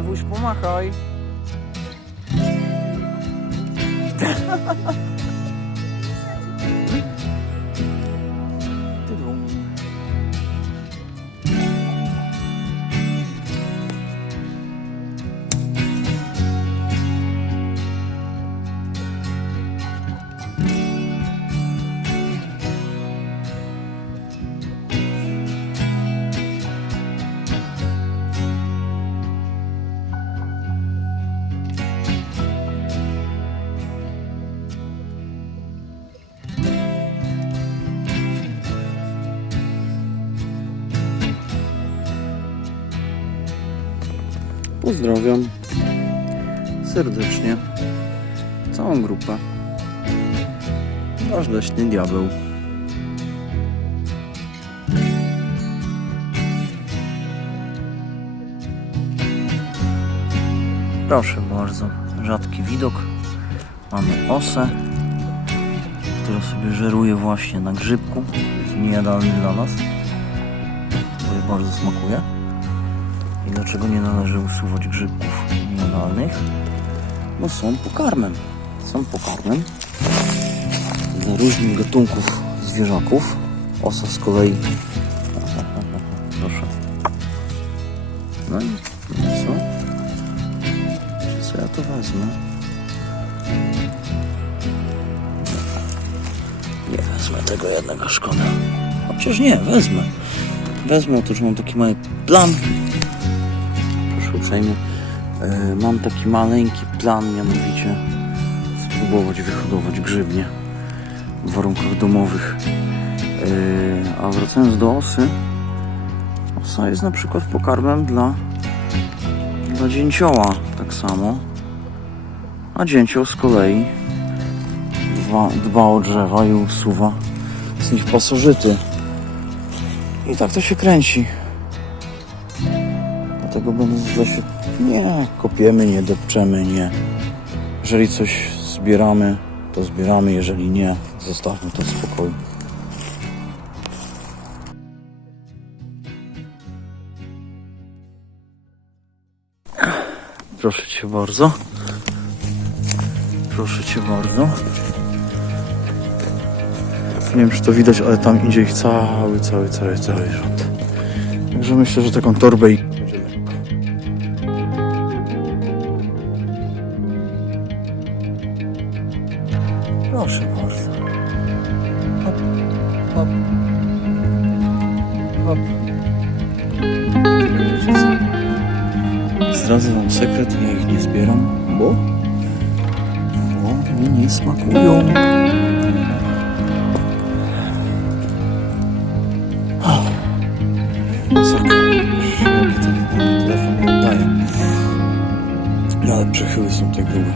Ewuś, pomachaj. Pozdrawiam serdecznie całą grupę. Wasz leśny diabeł. Proszę bardzo, rzadki widok. Mamy osę, która sobie żeruje właśnie na grzybku. Jest niejadalny dla nas, bo jej bardzo smakuje. I dlaczego nie należy usuwać grzybków niejadalnych? Bo są pokarmem. Są pokarmem dla różnych gatunków zwierzaków. Osa z kolei. Proszę. No i no i co? Czy co ja to wezmę? Nie wezmę tego jednego, szkoda. Chociaż nie, wezmę. Wezmę, otóż mam taki mały plan uprzejmie. E, Mam taki maleńki plan, mianowicie spróbować wyhodować grzybnie w warunkach domowych. E, A wracając do osy, osa jest na przykład pokarmem dla, dla dzięcioła tak samo. A dzięcioł z kolei dba, dba o drzewa i usuwa z nich pasożyty. I tak to się kręci. Dlatego będę w lesie nie kopiemy, nie depczemy, nie. Jeżeli coś zbieramy, to zbieramy, jeżeli nie, zostawmy to w spokoju. Proszę Cię bardzo. Proszę Cię bardzo. Nie wiem, czy to widać, ale tam idzie ich cały, cały, cały, cały rząd. Także myślę, że taką torbę i hop. Zdradzę wam sekret, ja ich nie zbieram, bo, bo mi nie smakują. Masakra. Jaki ten telefon. No ale przechyły są te grube.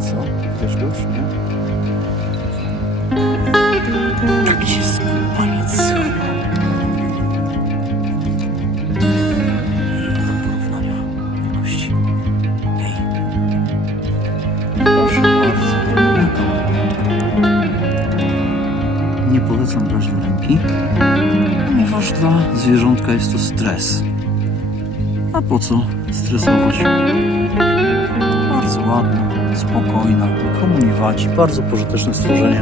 Co? Wiesz już, nie? Tak się Brać do ręki, ponieważ dla zwierzątka jest to stres. A po co stresować? Bardzo ładna, spokojna, komuniwaci, bardzo pożyteczne stworzenie.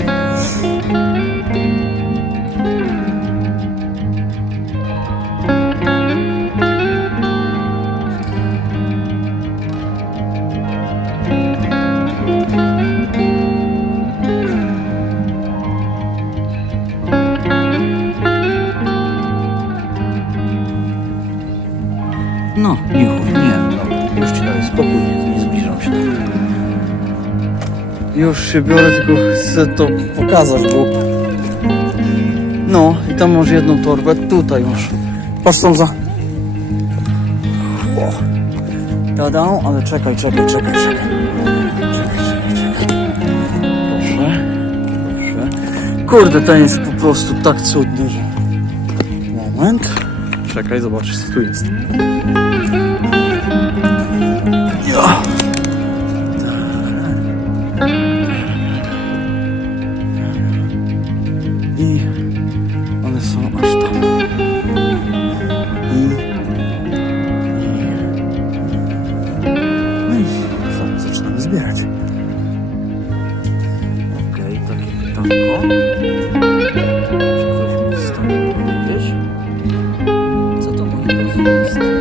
No, nie, nie, dobra, już ci daję spokój, nie, nie zbliżam się. Już się biorę, tylko chcę to pokazać, bo... No, i tam masz jedną torbę, tutaj masz. Patrz tam za... O. Dadą, ale czekaj, czekaj, czekaj, czekaj. Czekaj, czekaj, czekaj. Proszę, proszę. Kurde, ten jest po prostu tak cudny, że... Moment. Czekaj, zobaczysz co tu jest. zbierać. Okej, okay, takie pytanko. Czy ktoś mi w stanie powiedzieć, co to moje jest?